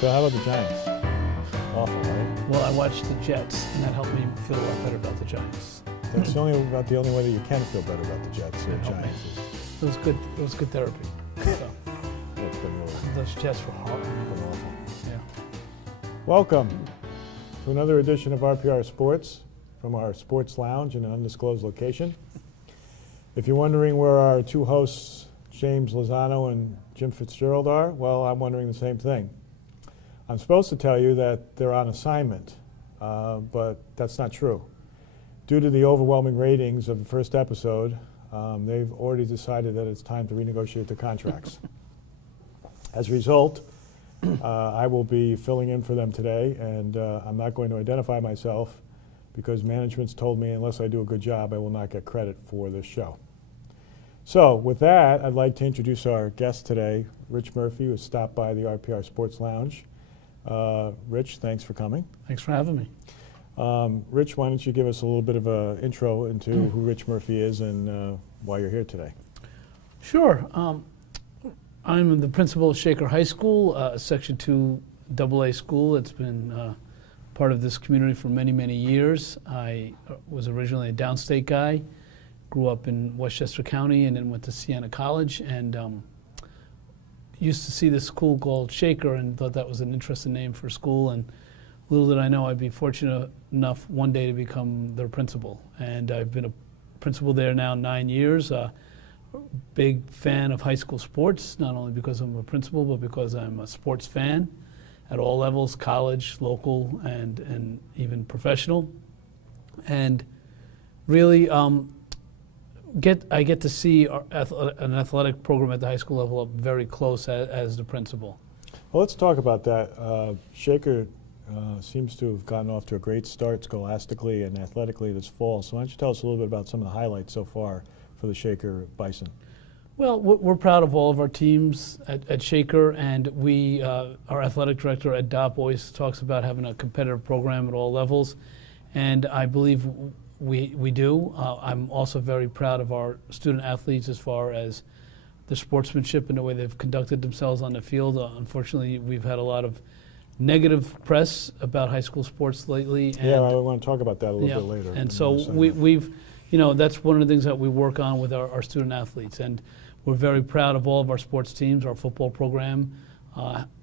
So how about the Giants? Awful, right? Well, I watched the Jets, and that helped me feel a lot better about the Giants. That's the only way that you can feel better about the Jets or Giants. It was good. It was good therapy. So, That's been really those Jets were horrible. awful. Yeah. Welcome to another edition of RPR Sports from our sports lounge in an undisclosed location. If you're wondering where our two hosts, James Lozano and Jim Fitzgerald, are, well, I'm wondering the same thing. I'm supposed to tell you that they're on assignment, but that's not true. Due to the overwhelming ratings of the first episode, they've already decided that it's time to renegotiate their contracts. As a result, I will be filling in for them today, and I'm not going to identify myself because management's told me unless I do a good job, I will not get credit for this show. So with that, I'd like to introduce our guest today, Rich Murphy, who stopped by the RPR Sports Lounge. Rich, thanks for coming. Thanks for having me. Rich, why don't you give us a little bit of an intro into who Rich Murphy is and why you're here today? Sure. I'm the principal of Shaker High School, a Section 2 AA school. It's been part of this community for many, many years. I was originally a downstate guy, grew up in Westchester County, and then went to Siena College, and used to see this school called Shaker and thought that was an interesting name for a school. And little did I know I'd be fortunate enough one day to become their principal. And I've been a principal there now 9 years. Big fan of high school sports, not only because I'm a principal, but because I'm a sports fan at all levels, college, local, and even professional. And really, I get to see an athletic program at the high school level up very close as the principal. Well, let's talk about that. Shaker seems to have gotten off to a great start scholastically and athletically this fall. So why don't you tell us a little bit about some of the highlights so far for the Shaker Bison? Well, we're proud of all of our teams at Shaker, and our athletic director, Ed Dopp, always talks about having a competitive program at all levels, and I believe we do. I'm also very proud of our student athletes as far as the sportsmanship and the way they've conducted themselves on the field. Unfortunately, we've had a lot of negative press about high school sports lately. And yeah, I want to talk about that a little bit later. And so we've, that's one of the things that we work on with our student athletes. And we're very proud of all of our sports teams. Our football program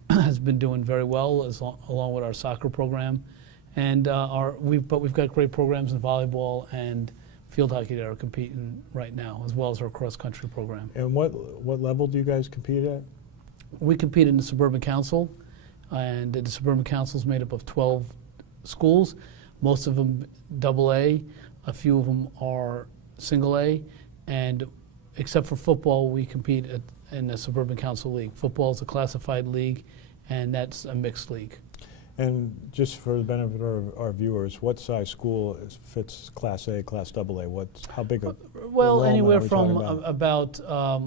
has been doing very well, along with our soccer program. And we've got great programs in volleyball and field hockey that are competing right now, as well as our cross-country program. And what level do you guys compete at? We compete in the Suburban Council, and the Suburban Council is made up of 12 schools, most of them AA, a few of them are single A, and except for football, we compete in the Suburban Council League. Football is a classified league, and that's a mixed league. And just for the benefit of our viewers, what size school fits Class A, Class AA? How big a well, anywhere from about?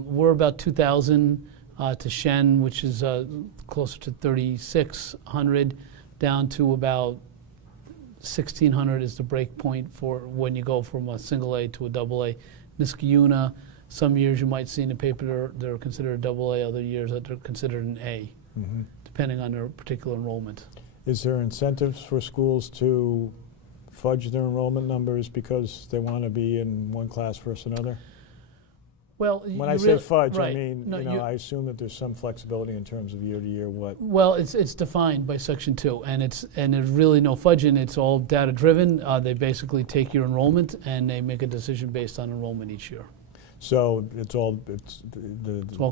We're about 2,000 to Shen, which is closer to 3,600, down to about 1,600 is the break point for when you go from a single A to a double A. Niskayuna, some years you might see in the paper they're considered a double A, other years that they're considered an A, depending on their particular enrollment. Is there incentives for schools to fudge their enrollment numbers because they want to be in one class versus another? Well, when I say fudge, right. I mean, I assume that there's some flexibility in terms of year to year. Well, it's defined by Section 2, and there's really no fudging. It's all data driven. They basically take your enrollment and they make a decision based on enrollment each year. So it all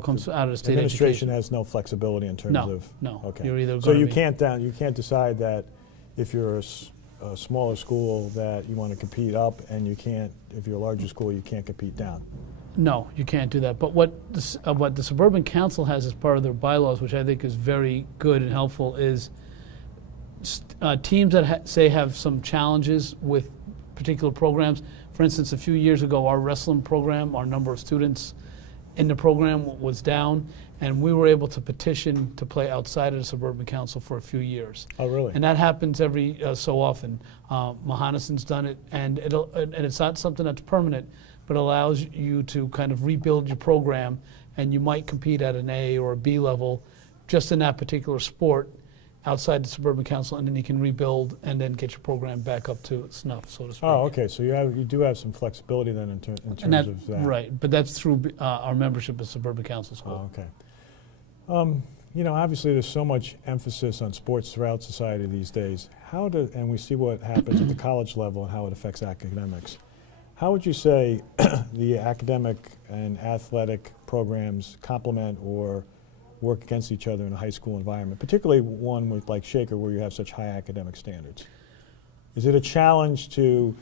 comes out of the state administration education. has no flexibility in terms of no. Okay. You're either so you can't decide that if you're a smaller school that you want to compete up, and you can't, if you're a larger school, you can't compete down. No, you can't do that. But what the Suburban Council has as part of their bylaws, which I think is very good and helpful, is teams that have some challenges with particular programs. For instance, a few years ago, our wrestling program, our number of students in the program was down, and we were able to petition to play outside of the Suburban Council for a few years. Oh, really? And that happens every so often. Mahonison's done it, and it's not something that's permanent, but allows you to kind of rebuild your program, and you might compete at an A or a B level just in that particular sport, outside the Suburban Council, and then you can rebuild and then get your program back up to snuff, so to speak. Oh, okay, so you do have some flexibility then in terms And of that. right, but that's through our membership at Suburban Council School. Oh, okay. You know, obviously there's so much emphasis on sports throughout society these days. And we see what happens at the college level and how it affects academics. How would you say the academic and athletic programs complement or work against each other in a high school environment, particularly one with like Shaker where you have such high academic standards? Is it a challenge to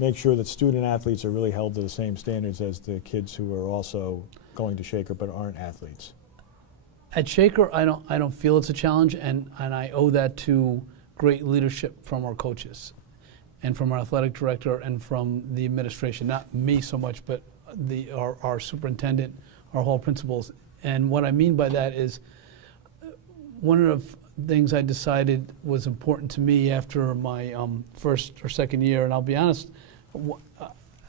make sure that student athletes are really held to the same standards as the kids who are also going to Shaker but aren't athletes? At Shaker, I don't feel it's a challenge, and I owe that to great leadership from our coaches and from our athletic director and from the administration. Not me so much, but our superintendent, our hall principals. And what I mean by that is one of the things I decided was important to me after my first or second year, and I'll be honest,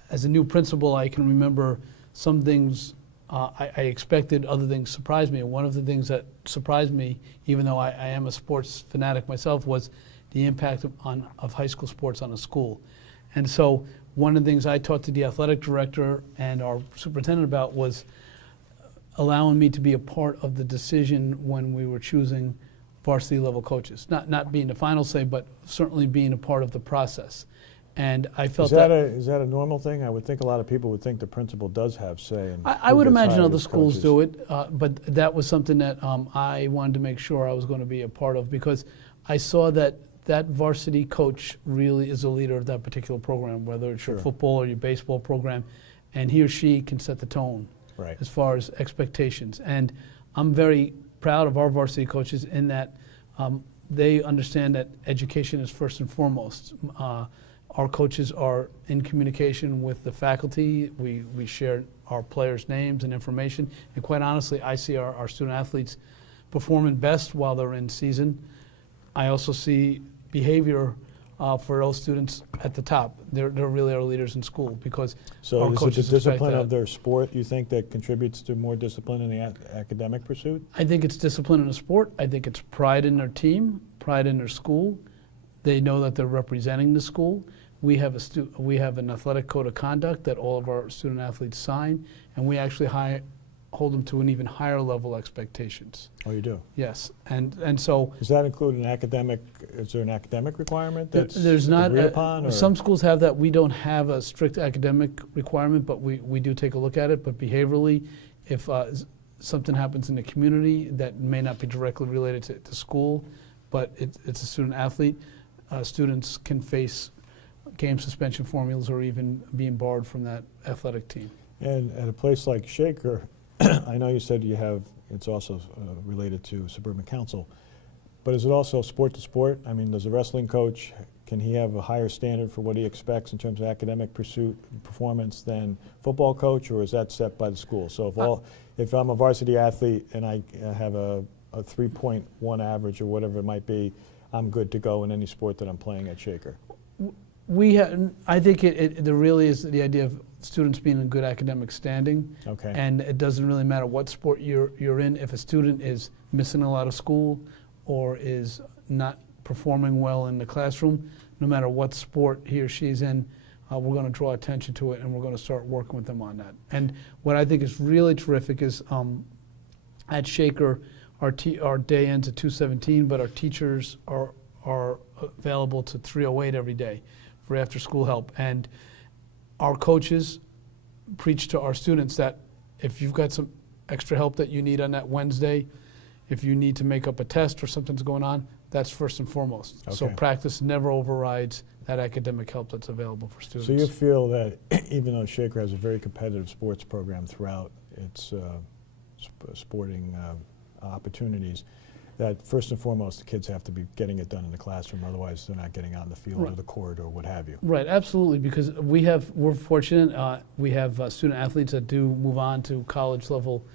as a new principal, I can remember some things I expected, other things surprised me. And one of the things that surprised me, even though I am a sports fanatic myself, was the impact of high school sports on a school. And so one of the things I talked to the athletic director and our superintendent about was allowing me to be a part of the decision when we were choosing varsity level coaches. Not being the final say, but certainly being a part of the process. And I felt is that a normal thing? I would think a lot of people would think the principal does have say. I would imagine other schools do it, but that was something that I wanted to make sure I was going to be a part of, because I saw that varsity coach really is a leader of that particular program, whether it's your football or your baseball program, and he or she can set the tone as far as expectations. And I'm very proud of our varsity coaches in that they understand that education is first and foremost. Our coaches are in communication with the faculty. We share our players' names and information. And quite honestly, I see our student athletes performing best while they're in season. I also see behavior for those students at the top. They're really our leaders in school, because so our coaches is it the discipline expect of their sport, you think, that contributes to more discipline in the academic pursuit? I think it's discipline in the sport. I think it's pride in their team, pride in their school. They know that they're representing the school. We have an athletic code of conduct that all of our student athletes sign, and we actually hold them to an even higher level expectations. Oh, you do? Yes, and so. Does that include an academic? Is there an academic requirement that's there's not agreed upon? Or? Some schools have that. We don't have a strict academic requirement, but we do take a look at it. But behaviorally, if something happens in the community that may not be directly related to school, but it's a student athlete, students can face game suspension formulas or even being barred from that athletic team. And at a place like Shaker, I know you said it's also related to Suburban Council, but is it also sport to sport? I mean, does a wrestling coach, can he have a higher standard for what he expects in terms of academic pursuit and performance than football coach, or is that set by the school? So if I'm a varsity athlete and I have a 3.1 average or whatever it might be, I'm good to go in any sport that I'm playing at Shaker. I think there really is the idea of students being in good academic standing. Okay. And it doesn't really matter what sport you're in. If a student is missing a lot of school or is not performing well in the classroom, no matter what sport he or she's in, we're going to draw attention to it, and we're going to start working with them on that. And what I think is really terrific is at Shaker, our day ends at 2:17, but our teachers are available to 3:08 every day for after school help. And our coaches preach to our students that if you've got some extra help that you need on that Wednesday, if you need to make up a test or something's going on, that's first and foremost. Okay. So practice never overrides that academic help that's available for students. So you feel that even though Shaker has a very competitive sports program throughout its sporting opportunities, that first and foremost the kids have to be getting it done in the classroom, otherwise they're not getting out in the field or the court or what have you. Right, absolutely, because we're fortunate. We have student athletes that do move on to college level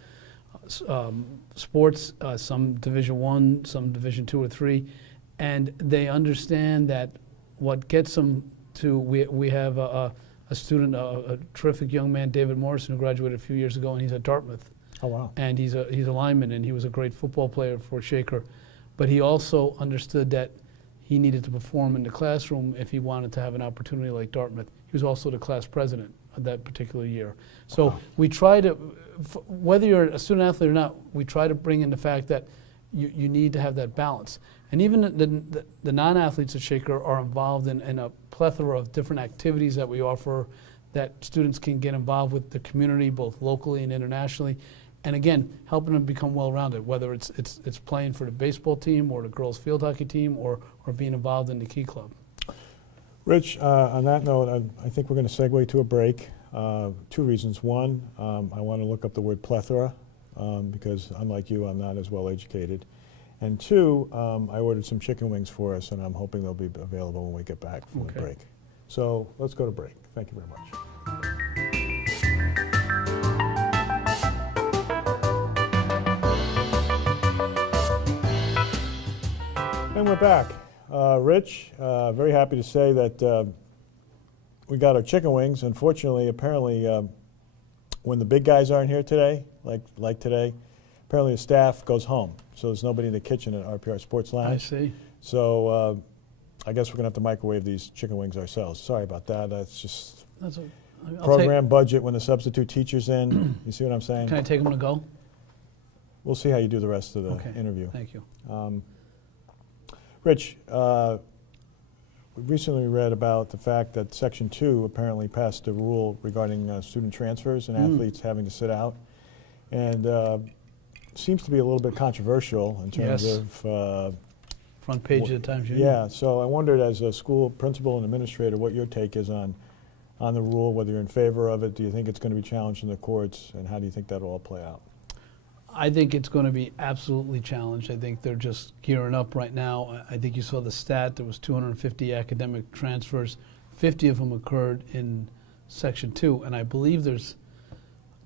sports, some Division I, some Division II or III, and they understand that what gets them to, we have a student, a terrific young man, David Morrison, who graduated a few years ago, and he's at Dartmouth. Oh, wow. And he's a lineman, and he was a great football player for Shaker. but he also understood that he needed to perform in the classroom if he wanted to have an opportunity like Dartmouth. He was also the class president of that particular year. So Wow. we try to, whether you're a student athlete or not, we try to bring in the fact that you need to have that balance. And even the non-athletes at Shaker are involved in a plethora of different activities that we offer that students can get involved with the community, both locally and internationally. And again, helping them become well-rounded, whether it's playing for the baseball team or the girls' field hockey team or being involved in the Key Club. Rich, on that note, I think we're going to segue to a break. 2 reasons. One, I want to look up the word plethora because unlike you, I'm not as well educated. And 2, I ordered some chicken wings for us, and I'm hoping they'll be available when we get back from the Okay. break. So let's go to break. Thank you very much. And we're back. Rich, very happy to say that we got our chicken wings. Unfortunately, apparently, when the big guys aren't here today, like today, apparently the staff goes home. So there's nobody in the kitchen at RPR Sports Lounge. I see. So I guess we're going to have to microwave these chicken wings ourselves. Sorry about that. That's just That's I'll program budget when the substitute teacher's in. You see what I'm saying? Can I take them to go? We'll see how you do the rest of the Okay. interview. Thank you. Rich, we recently read about the fact that Section 2 apparently passed a rule regarding student transfers and athletes having to sit out. And seems to be a little bit controversial in terms Yes. of Front page of the Times Union. yeah, so I wondered as a school principal and administrator what your take is on the rule, whether you're in favor of it. Do you think it's going to be challenged in the courts, and how do you think that'll all play out? I think it's going to be absolutely challenged. I think they're just gearing up right now. I think you saw the stat. There was 250 academic transfers. 50 of them occurred in Section 2, and I believe there's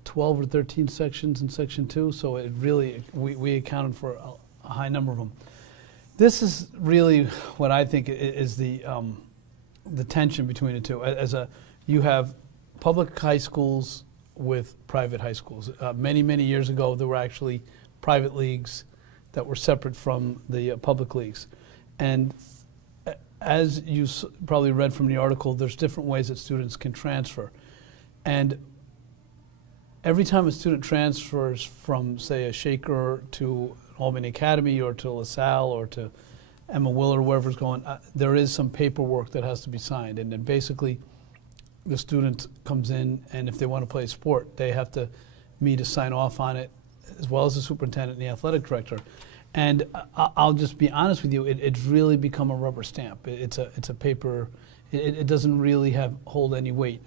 12 or 13 sections in Section 2, so it really, we accounted for a high number of them. This is really what I think is the tension between the two. You have public high schools with private high schools. Many, many years ago, there were actually private leagues that were separate from the public leagues. And as you probably read from the article, there's different ways that students can transfer. And every time a student transfers from, say, a Shaker to Albany Academy or to LaSalle or to Emma Willard, wherever it's going, there is some paperwork that has to be signed. And then basically, the student comes in, and if they want to play a sport, they have to meet a sign off on it, as well as the superintendent and the athletic director. And I'll just be honest with you, it's really become a rubber stamp. It's a paper. It doesn't really hold any weight.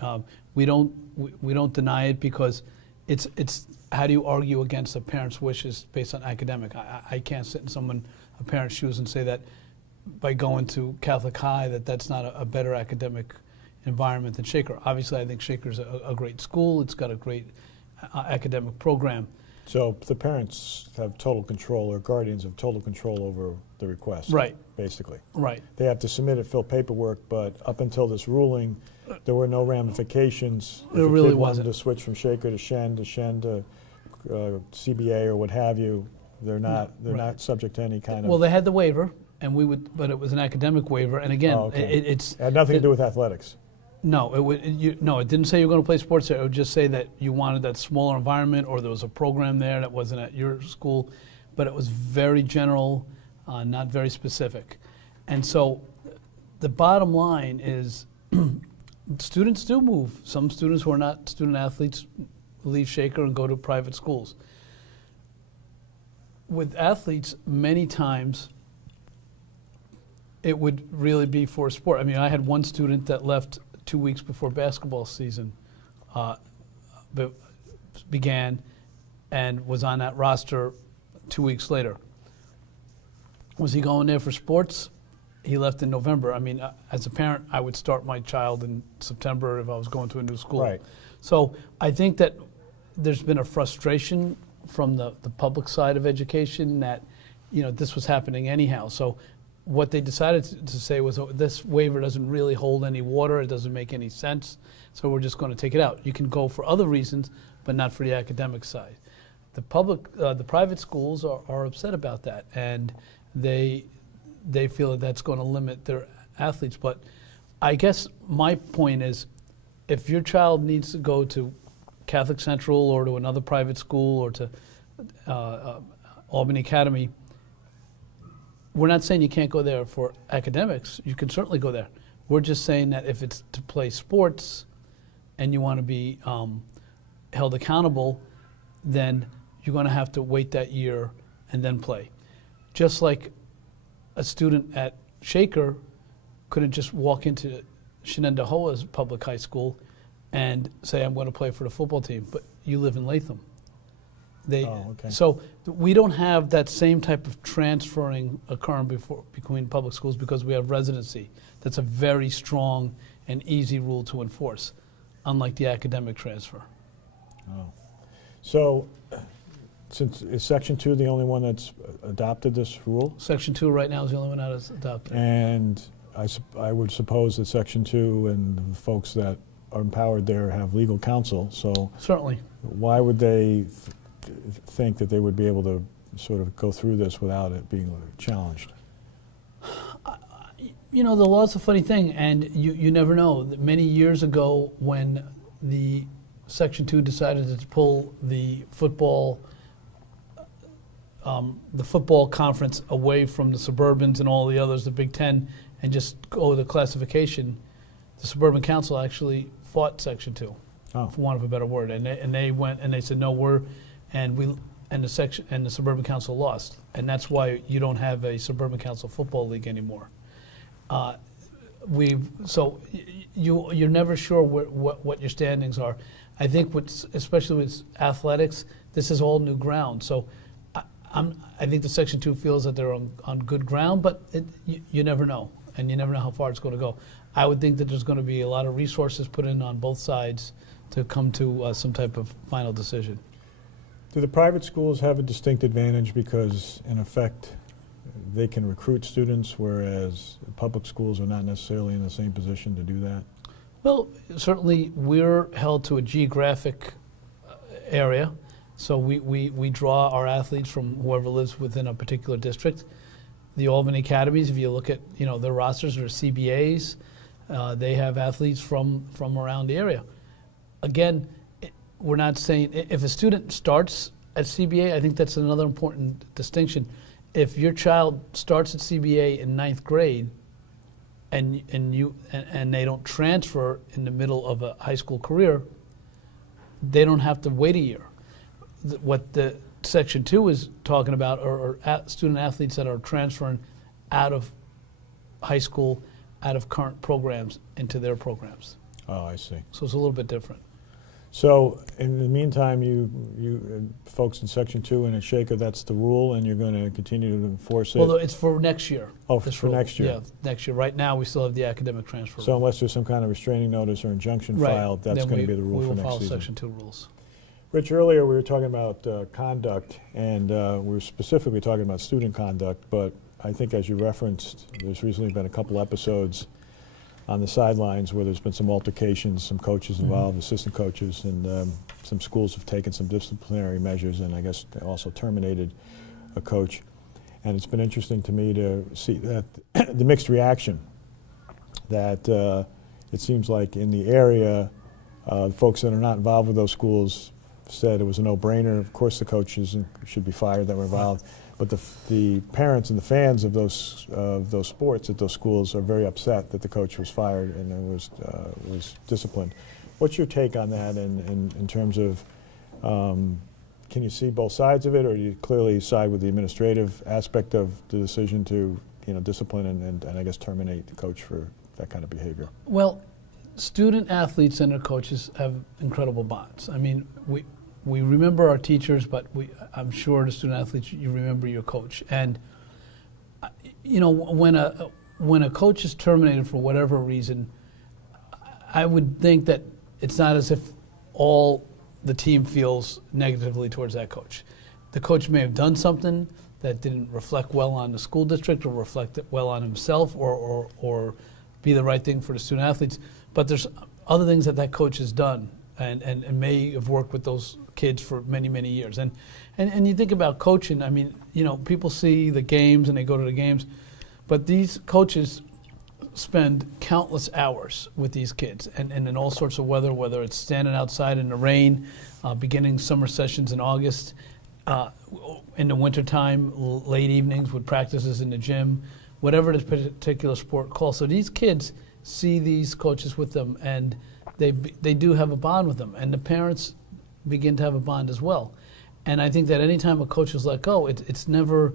We don't deny it because it's how do you argue against a parent's wishes based on academic? I can't sit in a parent's shoes and say that by going to Catholic High that's not a better academic environment than Shaker. Obviously, I think Shaker's a great school. It's got a great academic program. So the parents have total control, or guardians have total control over the request. Right. Basically. Right. They have to submit it, fill paperwork, but up until this ruling, there were no ramifications. There if a really kid wanted wasn't. to switch from Shaker to Shen to CBA or what have you, they're not right. not subject to any kind of. Well, they had the waiver, and but it was an academic waiver. And again, Oh, okay. it's it had nothing to do with athletics. No, it didn't say you were going to play sports there. It would just say that you wanted that smaller environment, or there was a program there that wasn't at your school, but it was very general, not very specific. And so the bottom line is students do move. Some students who are not student athletes leave Shaker and go to private schools. With athletes, many times it would really be for sport. I mean, I had one student that left 2 weeks before basketball season began and was on that roster 2 weeks later. Was he going there for sports? He left in November. I mean, as a parent, I would start my child in September if I was going to a new school. Right. So I think that there's been a frustration from the public side of education that, this was happening anyhow. So what they decided to say was, this waiver doesn't really hold any water, it doesn't make any sense, so we're just going to take it out. You can go for other reasons, but not for the academic side. The private schools are upset about that, and they feel that that's going to limit their athletes. But I guess my point is, if your child needs to go to Catholic Central or to another private school or to Albany Academy, we're not saying you can't go there for academics. You can certainly go there. We're just saying that if it's to play sports and you want to be held accountable, then you're going to have to wait that year and then play. Just like a student at Shaker couldn't just walk into Shenandoah's public high school and say, I'm going to play for the football team, but you live in Latham. So we don't have that same type of transferring occurring between public schools because we have residency. That's a very strong and easy rule to enforce, unlike the academic transfer. Oh. So, is Section 2 the only one that's adopted this rule? Section 2 right now is the only one that is adopted. And I would suppose that Section 2 and the folks that are empowered there have legal counsel, so Certainly. why would they think that they would be able to sort of go through this without it being challenged? You know, the law's a funny thing, and you never know. Many years ago, when the Section 2 decided to pull the football conference away from the Suburbans and all the others, the Big Ten, and just go to classification, the Suburban Council actually fought Section 2, for want of a better word, and they went and they said no, the Suburban Council lost, and that's why you don't have a Suburban Council football league anymore. You're never sure what your standings are. I think especially with athletics, this is all new ground. So I think the Section 2 feels that they're on good ground, but you never know, and you never know how far it's going to go. I would think that there's going to be a lot of resources put in on both sides to come to some type of final decision. Do the private schools have a distinct advantage because, in effect, they can recruit students, whereas public schools are not necessarily in the same position to do that? Well, certainly we're held to a geographic area, so we draw our athletes from whoever lives within a particular district. The Albany Academies, if you look at their rosters, are CBAs. They have athletes from around the area. Again, we're not saying if a student starts at CBA, I think that's another important distinction. If your child starts at CBA in 9th grade and they don't transfer in the middle of a high school career, they don't have to wait a year. What the Section 2 is talking about are student athletes that are transferring out of high school, out of current programs into their programs. Oh, I see. So it's a little bit different. So in the meantime, you folks in Section 2 and at Shaker, that's the rule, and you're going to continue to enforce it? Well, it's for next year. Oh, for next year? Yeah, next year. Right now, we still have the academic transfer. So unless there's some kind of restraining notice or injunction filed, that's going to be the rule for next season? We will follow Section 2 rules. Rich, earlier we were talking about conduct, and we were specifically talking about student conduct, but I think as you referenced, there's recently been a couple episodes on the sidelines where there's been some altercations, some coaches involved, assistant coaches, and some schools have taken some disciplinary measures, and I guess they also terminated a coach. And it's been interesting to me to see that the mixed reaction, that it seems like in the area, folks that are not involved with those schools said it was a no-brainer. Of course the coaches should be fired that were involved. But the parents and the fans of those sports at those schools are very upset that the coach was fired and was disciplined. What's your take on that in terms of, can you see both sides of it, or do you clearly side with the administrative aspect of the decision to discipline and I guess terminate the coach for that kind of behavior? Well, student athletes and their coaches have incredible bonds. I mean, we remember our teachers, but I'm sure the student athletes, you remember your coach. And when a coach is terminated for whatever reason, I would think that it's not as if all the team feels negatively towards that coach. The coach may have done something that didn't reflect well on the school district or reflect well on himself or be the right thing for the student athletes, but there's other things that coach has done and may have worked with those kids for many, many years. And you think about coaching, I mean, people see the games and they go to the games, but these coaches spend countless hours with these kids and in all sorts of weather, whether it's standing outside in the rain, beginning summer sessions in August, in the wintertime, late evenings with practices in the gym, whatever this particular sport calls. So these kids see these coaches with them, and they do have a bond with them, and the parents begin to have a bond as well. And I think that anytime a coach is let go, it's never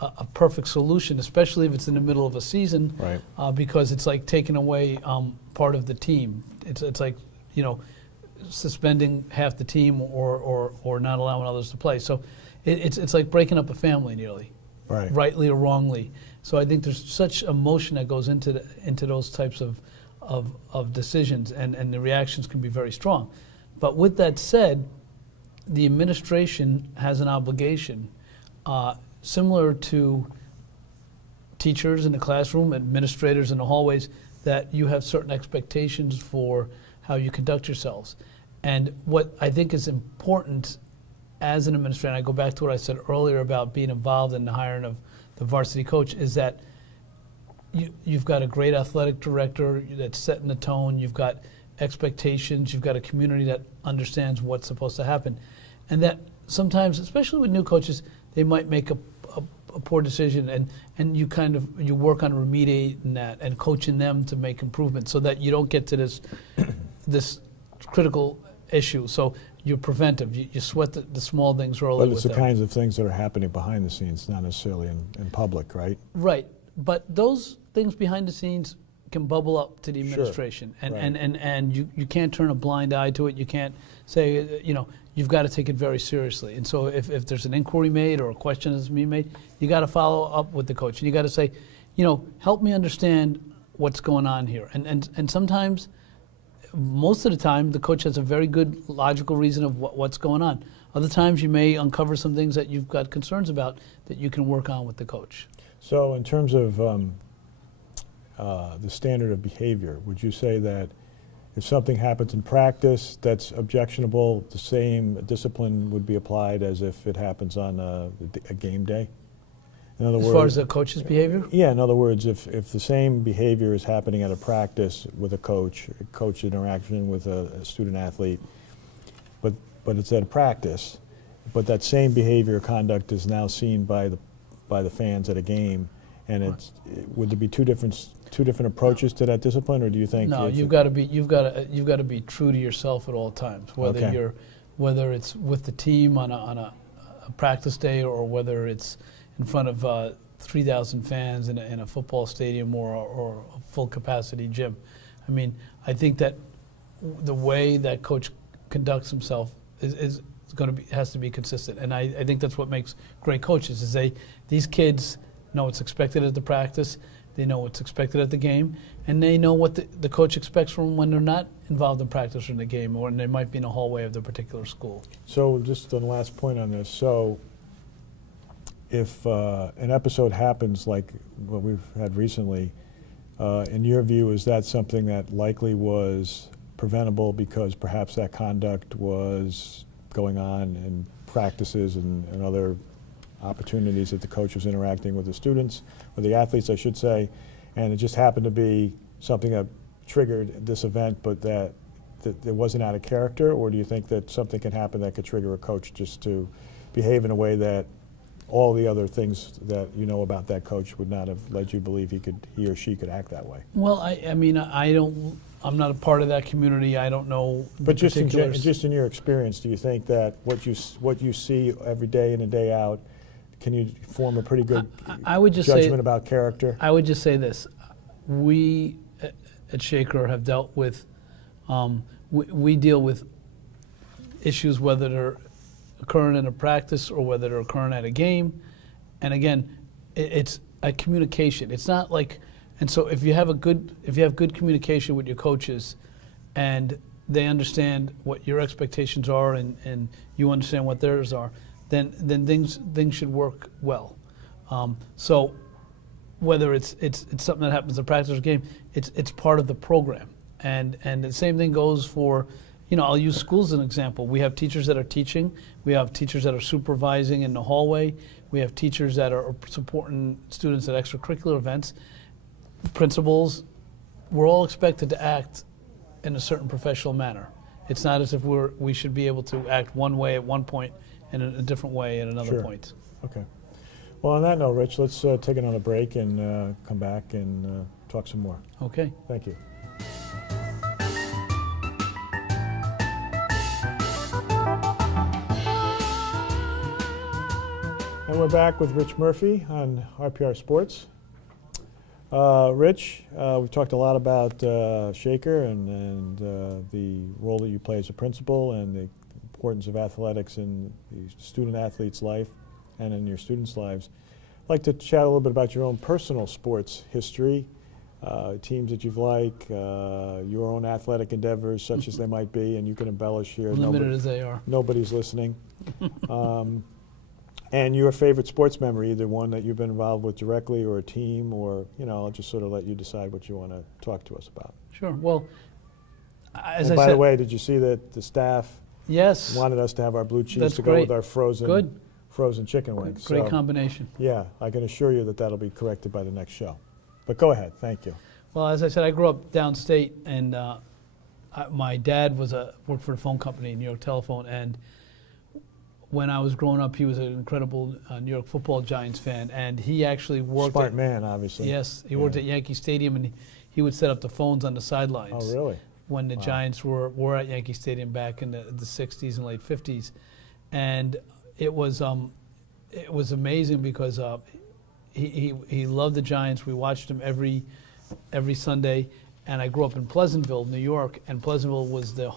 a perfect solution, especially if it's in the middle of a season, Right. because it's like taking away part of the team. It's like, suspending half the team or not allowing others to play. So it's like breaking up a family nearly, Right. rightly or wrongly. So I think there's such emotion that goes into those types of decisions, and the reactions can be very strong. But with that said, the administration has an obligation, similar to teachers in the classroom, administrators in the hallways, that you have certain expectations for how you conduct yourselves. And what I think is important as an administrator, and I go back to what I said earlier about being involved in the hiring of the varsity coach, is that you've got a great athletic director that's setting the tone, you've got expectations, you've got a community that understands what's supposed to happen. And that sometimes, especially with new coaches, they might make a poor decision, and you work on remediating that and coaching them to make improvements so that you don't get to this critical issue. So you're preventive. You sweat the small things early. But it's the kinds of things that are happening behind the scenes, not necessarily in public, right? Right. But those things behind the scenes can bubble up to the administration. Sure. And you can't turn a blind eye to it. You can't say, you've got to take it very seriously. And so if there's an inquiry made or a question that's being made, you got to follow up with the coach. And you got to say, help me understand what's going on here. And sometimes, most of the time, the coach has a very good logical reason of what's going on. Other times you may uncover some things that you've got concerns about that you can work on with the coach. So in terms of the standard of behavior, would you say that if something happens in practice that's objectionable, the same discipline would be applied as if it happens on a game day? In other words, As far as the coach's behavior? Yeah, in other words, if the same behavior is happening at a practice with a coach interaction with a student athlete, but it's at a practice, but that same behavior or conduct is now seen by the fans at a game, and would there be two different approaches to that discipline, or do you think? No, you've got to be true to yourself at all times, whether it's with the team on a practice day, or whether it's in front of 3,000 fans in a football stadium or a full capacity gym. I mean, I think that the way that coach conducts himself has to be consistent, and I think that's what makes great coaches. Is these kids know what's expected at the practice, they know what's expected at the game, and they know what the coach expects from them when they're not involved in practice or in the game, or they might be in a hallway of the particular school. So just the last point on this. So if an episode happens like what we've had recently, in your view, is that something that likely was preventable because perhaps that conduct was going on in practices and other opportunities that the coach was interacting with the students, or the athletes, I should say, and it just happened to be something that triggered this event, but that it wasn't out of character? Or do you think that something can happen that could trigger a coach just to behave in a way that all the other things that you know about that coach would not have led you to believe he or she could act that way? Well, I'm not a part of that community. I don't know. But just in your experience, do you think that what you see every day in and day out, can you form a pretty good judgment about character? I would just say this: we at Shaker have dealt with. We deal with issues whether they're occurring in a practice or whether they're occurring at a game, and again, it's a communication. It's not like, and so if you have good communication with your coaches, and they understand what your expectations are, and you understand what theirs are, then things should work well. So whether it's something that happens in practice or game, it's part of the program, and the same thing goes for I'll use schools as an example. We have teachers that are teaching. We have teachers that are supervising in the hallway. We have teachers that are supporting students at extracurricular events. Principals, we're all expected to act in a certain professional manner. It's not as if we should be able to act one way at one point and a different way at another Sure. point. Okay. Well, on that note, Rich, let's take another break and come back and talk some more. Okay. Thank you. And we're back with Rich Murphy on RPR Sports. Rich, we've talked a lot about Shaker and the role that you play as a principal and the importance of athletics in the student athlete's life and in your students' lives. I'd like to chat a little bit about your own personal sports history, teams that you've liked, your own athletic endeavors, such as they might be, and you can embellish here. Limited as they are. Nobody's listening. And your favorite sports memory, either one that you've been involved with directly or a team, or, I'll just sort of let you decide what you want to talk to us about. Sure. Well, as And I by said, the way, did you see that the staff yes, wanted us to have our blue cheese That's to go great. with our frozen chicken wings? great So, combination. yeah, I can assure you that that'll be corrected by the next show. But go ahead. Thank you. Well, as I said, I grew up downstate, and my dad worked for a phone company, New York Telephone, and when I was growing up, he was an incredible New York Football Giants fan, and he actually worked Smart man, obviously. Yes, he worked at Yankee Stadium, and he would set up the phones on the sidelines. Oh, really? When the Wow. Giants were at Yankee Stadium back in the 60s and late 50s. And it was amazing because he loved the Giants. We watched him every Sunday. And I grew up in Pleasantville, New York, and Pleasantville was the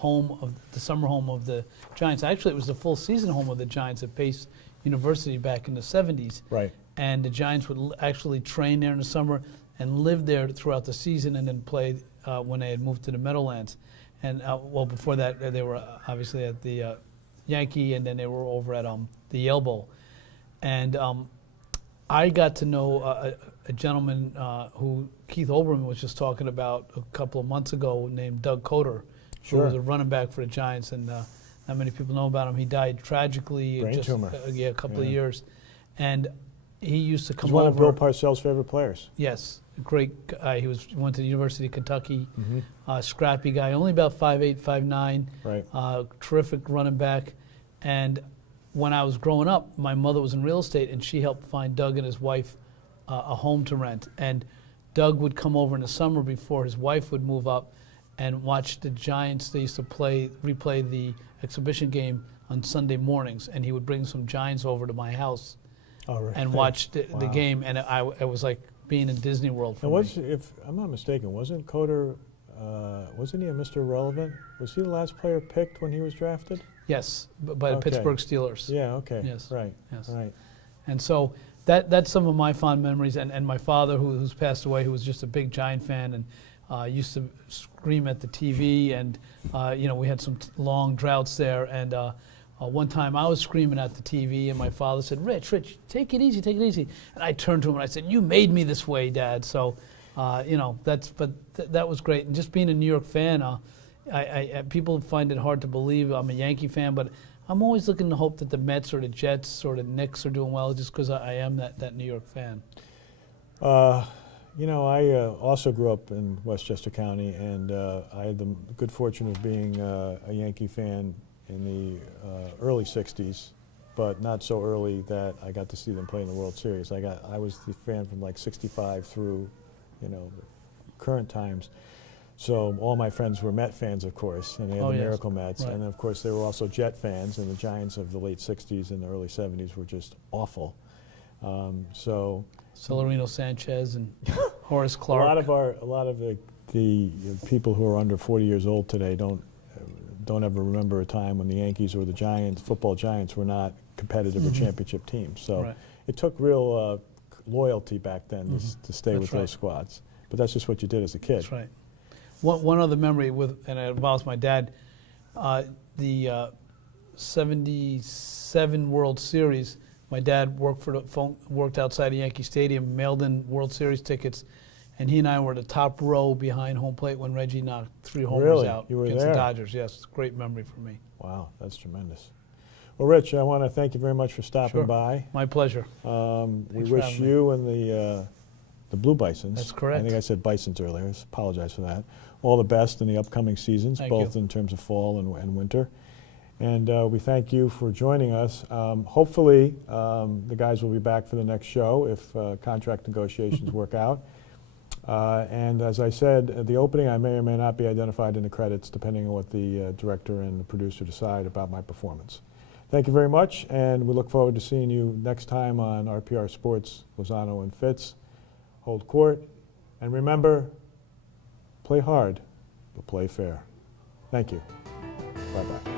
summer home of the Giants. Actually, it was the full season home of the Giants at Pace University back in the 70s. Right. And the Giants would actually train there in the summer and live there throughout the season, and then play when they had moved to the Meadowlands. And before that, they were obviously at the Yankee, and then they were over at the Yale Bowl. And I got to know a gentleman who Keith Olbermann was just talking about a couple of months ago, named Doug Coder, who was a running back for the Giants, and not many people know about him. He died tragically, Brain tumor. A couple of years, and he used to come He's one over. of Bill Parcells' favorite players. Yes, great guy. He went to the University of Kentucky. Mm-hmm. Scrappy guy, only about 5'8", 5'9". Right. Terrific running back. And when I was growing up, my mother was in real estate, and she helped find Doug and his wife a home to rent. And Doug would come over in the summer before his wife would move up and watch the Giants. They used to replay the exhibition game on Sunday mornings, and he would bring some Giants over to my house and watch the game. And it was like being in Disney World for me. If I'm not mistaken, wasn't Coder, wasn't he a Mr. Irrelevant? Was he the last player picked when he was drafted? Yes, by the Pittsburgh Steelers. Yeah, okay. Yes. Right. Yes. Right. And so that's some of my fond memories. And my father, who's passed away, who was just a big Giant fan and used to scream at the TV. And, we had some long droughts there. And one time I was screaming at the TV, and my father said, Rich, take it easy, take it easy. And I turned to him and I said, you made me this way, Dad. So, that was great. And just being a New York fan, people find it hard to believe I'm a Yankee fan, but I'm always looking to hope that the Mets or the Jets or the Knicks are doing well, just because I am that New York fan. I also grew up in Westchester County, and I had the good fortune of being a Yankee fan in the early 60s, but not so early that I got to see them play in the World Series. I was the fan from like 65 through, the current times. So all my friends were Met fans, of course, and they had the Miracle Mets. Right. And then, of course, they were also Jet fans, and the Giants of the late 60s and the early 70s were just awful. Celerino Sanchez and Horace Clark. A lot of the people who are under 40 years old today don't ever remember a time when the Yankees or the Giants, football Giants, were not competitive or championship teams. So it took real loyalty back then to stay with those squads. But that's just what you did as a kid. That's right. One other memory and it involves my dad, the 77 World Series. My dad worked outside of Yankee Stadium, mailed in World Series tickets, And he and I were the top row behind home plate when Reggie knocked 3 homers Really? out You were against there? the Dodgers. Yes, great memory for me. Wow, that's tremendous. Well, Rich, I want to thank you very much for stopping Sure. by. My pleasure. We Thanks for wish having me. you and the Blue Bisons. That's correct. I think I said Bisons earlier. I apologize for that. All the best in the upcoming seasons, Thank both you. in terms of fall and winter. And we thank you for joining us. Hopefully, the guys will be back for the next show if contract negotiations work out. And as I said at the opening, I may or may not be identified in the credits, depending on what the director and the producer decide about my performance. Thank you very much, and we look forward to seeing you next time on RPR Sports, Lozano and Fitz. Hold court, and remember, play hard, but play fair. Thank you. Bye-bye.